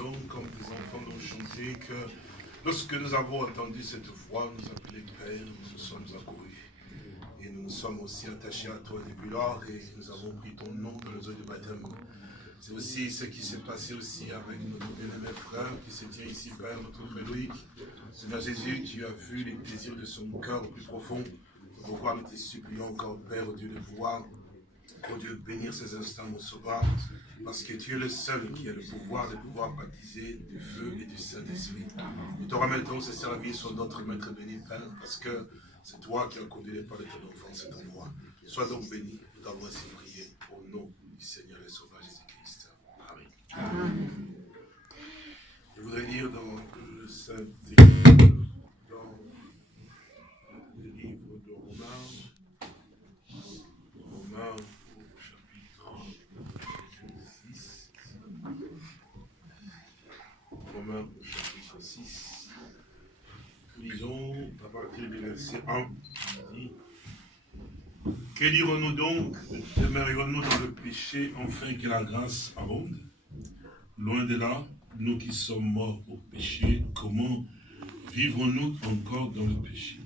disons, comme des enfants l'ont chanté, que lorsque nous avons entendu cette voix nous appeler Père, nous sommes accourus. Et nous nous sommes aussi attachés à toi depuis lors et nous avons pris ton nom dans les eaux de baptême. C'est aussi ce qui s'est passé aussi avec notre bien-aimé frère qui se tient ici, Père, notre frère Loïc. Seigneur Jésus, tu as vu les désirs de son cœur le plus profond. Pourquoi nous te supplions encore, Père, au Dieu de pouvoir, oh Dieu, bénir ces instants, mon sauveur, parce que tu es le seul qui a le pouvoir de pouvoir baptiser du feu et du Saint-Esprit. Nous te remettons ce service sur notre Maître béni, Père, parce que c'est toi qui as conduit les pas de ton enfant cet endroit. Sois donc béni, nous t'avons ainsi prié au nom du Seigneur et Sauveur Jésus-Christ. Amen. Amen. Je voudrais lire dans le Saint-Écriture, dans le livre de Romains, Romains au chapitre 6. Romains au chapitre 6. Lisons à partir du verset 1. Que dirons-nous donc? Demeurerons-nous dans le péché afin que la grâce abonde? Loin de là, nous qui sommes morts au péché, comment vivrons-nous encore dans le péché?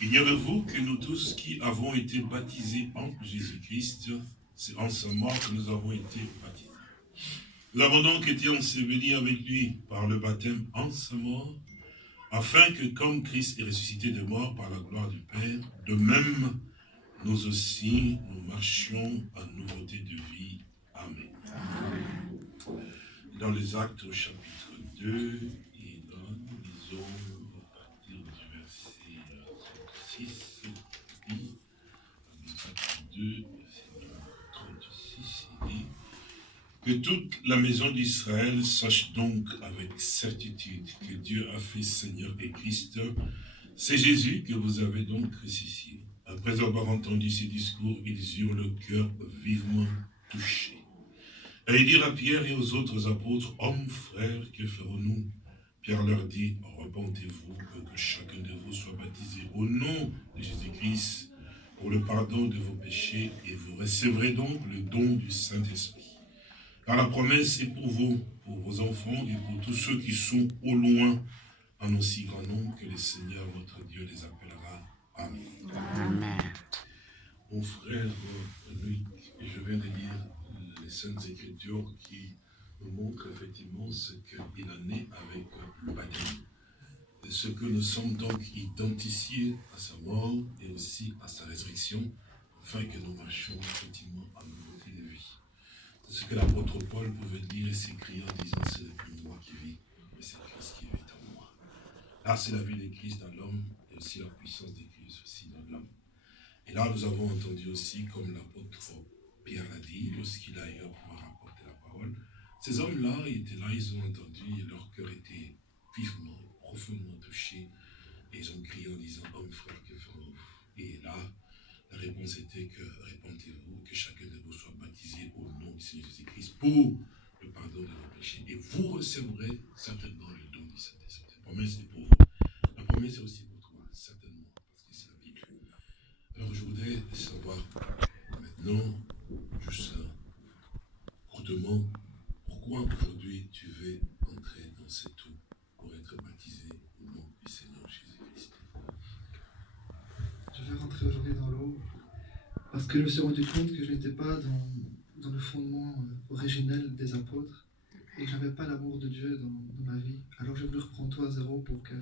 Ignorez-vous que nous tous qui avons été baptisés en Jésus-Christ, c'est en sa mort que nous avons été baptisés. Nous avons donc été ensevelis avec lui par le baptême en sa mort, afin que comme Christ est ressuscité de mort par la gloire du Père, de même nous aussi nous marchions en nouveauté de vie. Amen. Amen. Dans les Actes au chapitre 2, et là nous lisons à partir du verset 36, Actes 2, verset 36, il dit que toute la maison d'Israël sache donc avec certitude que Dieu a fait Seigneur et Christ. C'est Jésus que vous avez donc crucifié. Après avoir entendu ces discours, ils eurent le cœur vivement touché. Et ils dirent à Pierre et aux autres apôtres, hommes, frères, que ferons-nous? Pierre leur dit, repentez-vous, que chacun de vous soit baptisé au nom de Jésus-Christ pour le pardon de vos péchés, et vous recevrez donc le don du Saint-Esprit. Car la promesse est pour vous, pour vos enfants et pour tous ceux qui sont au loin, en aussi grand nombre que le Seigneur votre Dieu les appellera. Amen. Amen. Mon frère Loïc, je viens de lire les Saintes Écritures qui nous montrent effectivement ce qu'il en est avec le baptême. Et ce que nous sommes donc identifiés à sa mort et aussi à sa résurrection, afin que nous marchions effectivement en nouveauté de vie. C'est ce que l'apôtre Paul pouvait dire et s'écrier en disant, c'est le plus moi qui vis, mais c'est Christ qui vit en moi. Là, c'est la vie de Christ dans l'homme et aussi la puissance de Christ aussi dans l'homme. Et là, nous avons entendu aussi, comme l'apôtre Pierre l'a dit, lorsqu'il a eu à pouvoir apporter la parole, ces hommes-là, ils étaient là, ils ont entendu et leur cœur était vivement, profondément touché. Et ils ont crié en disant, homme, frère, que ferons-nous? Et là, la réponse était que repentez-vous, que chacun de vous soit baptisé au nom du Seigneur Jésus-Christ pour le pardon de vos péchés. Et vous recevrez certainement le don du Saint-Esprit. La promesse est pour vous. La promesse est aussi pour toi, certainement, parce que c'est la Bible. Alors je voudrais savoir maintenant, juste courtement, pourquoi aujourd'hui tu veux entrer dans cette eau pour être baptisé au nom du Seigneur Jésus-Christ. Je vais rentrer aujourd'hui dans l'eau parce que je me suis rendu compte que je n'étais pas dans le fondement originel des apôtres et que je n'avais pas l'amour de Dieu dans ma vie. Alors je veux reprendre tout à zéro pour que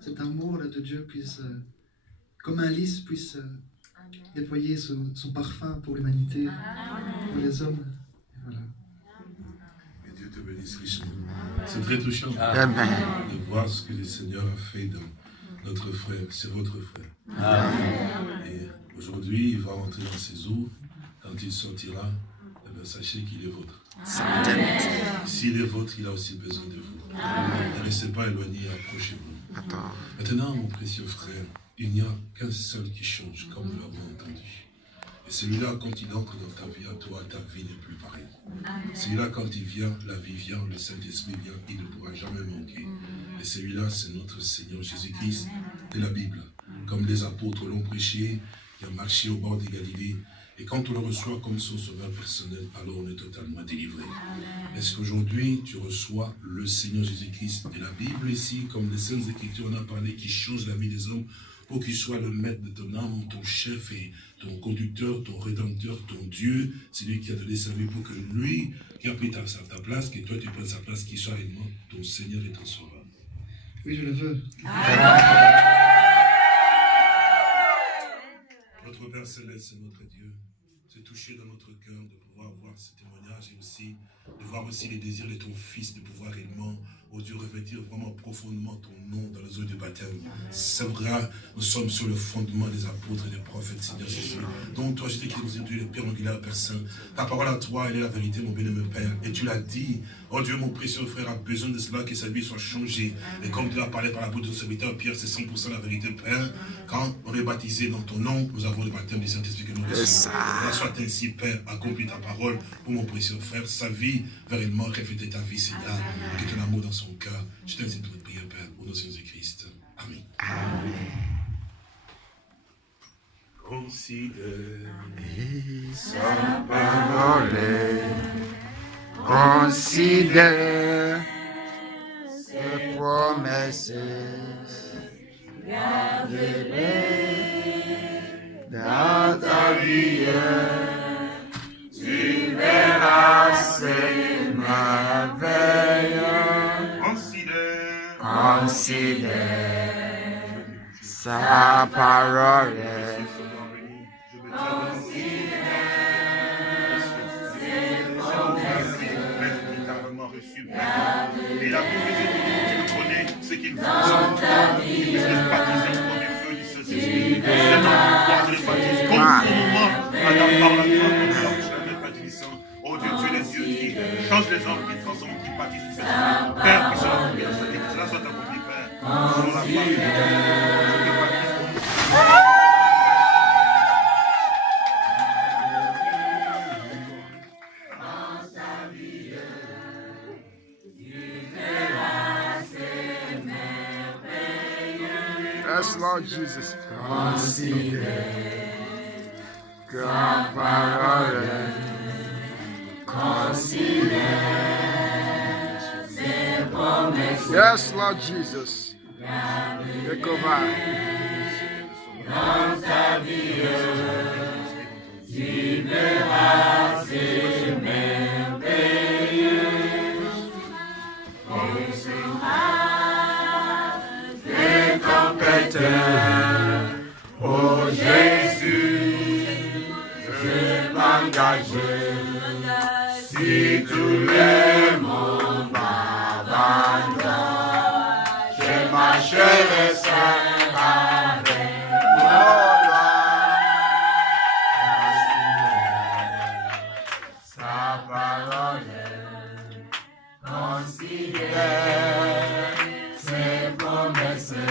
cet amour-là de Dieu puisse, comme un lys, puisse déployer son parfum pour l'humanité, pour les hommes. Et voilà. Et Dieu te bénisse richement. C'est très touchant de voir ce que le Seigneur a fait dans notre frère. C'est votre frère. Amen. Et aujourd'hui, il va rentrer dans ses eaux. Quand il sortira, eh bien, sachez qu'il est vôtre. S'il est vôtre, il a aussi besoin de vous. Amen. Ne restez pas éloignés, approchez-vous. Maintenant, mon précieux frère, il n'y a qu'un seul qui change, comme nous l'avons entendu. Et celui-là, quand il entre dans ta vie, à toi, ta vie n'est plus pareille. Celui-là, quand il vient, la vie vient, le Saint-Esprit vient, il ne pourra jamais manquer. Et celui-là, c'est notre Seigneur Jésus-Christ de la Bible. Comme les apôtres l'ont prêché, qui a marché au bord de Galilée. Et quand on le reçoit comme son sauveur personnel, alors on est totalement délivré. Est-ce qu'aujourd'hui, tu reçois le Seigneur Jésus-Christ de la Bible ici, comme les Saintes Écritures en a parlé, qui change la vie des hommes, pour qu'il soit le maître de ton âme, ton chef et ton conducteur, ton rédempteur, ton Dieu, c'est lui qui a donné sa vie pour que lui, qui a pris ta place, que toi tu prennes sa place, qu'il soit réellement ton Seigneur et ton Sauveur. Oui, je le veux. Notre Père Céleste, c'est notre Dieu. C'est touché dans notre cœur de pouvoir voir ce témoignage et aussi de voir aussi les désirs de ton Fils, de pouvoir réellement, oh Dieu, revêtir vraiment profondément ton nom dans les eaux du baptême. C'est vrai, nous sommes sur le fondement des apôtres et des prophètes, Seigneur Jésus. Donc toi, je t'ai dit, le Père angulaire, Père Saint. Ta parole à toi, elle est la vérité, mon bien-aimé Père. Et tu l'as dit, oh Dieu, mon précieux frère a besoin de cela, que sa vie soit changée. Et comme tu l'as parlé par la bouche de ton serviteur, Pierre, c'est 100% la vérité, Père. Quand on est baptisé dans ton nom, nous avons le baptême du Saint-Esprit que nous recevons. Soit ainsi, Père, accomplis ta parole pour mon précieux frère. Sa vie va réellement refléter ta vie, Seigneur, et que ton amour dans son cœur. Je t'invite pour notre prière, Père, au nom de Jésus-Christ. Amen. Considère sa parole, considère ses promesses, garde-les dans ta vie, tu verras ses merveilles. Considère sa parole. Il a confessé tout le monde, tu le connais, ce qu'il faut. Il se baptise dans le feu du Saint-Esprit. C'est dans le pouvoir de le baptise. Conformément à la parole de Dieu, le baptisant. Oh Dieu, tu es le Dieu qui change les hommes, qui transforme, qui baptise du Saint-Esprit. Père, qui soit accompli dans cette vie, que cela soit accompli, Père. Sur la foi, je te baptise. Yes, Lord Jesus. Considère ta parole. Considère ses promesses. Yes, Lord Jesus. Jehovah. Dans ta vie, tu verras ses merveilles. Oh Jésus, je m'engage si tous les mondes m'abandonnent, je marcherai seul avec mon roi. Sa parole, considère ses promesses.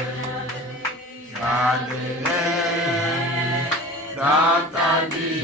Garde-les dans ta vie.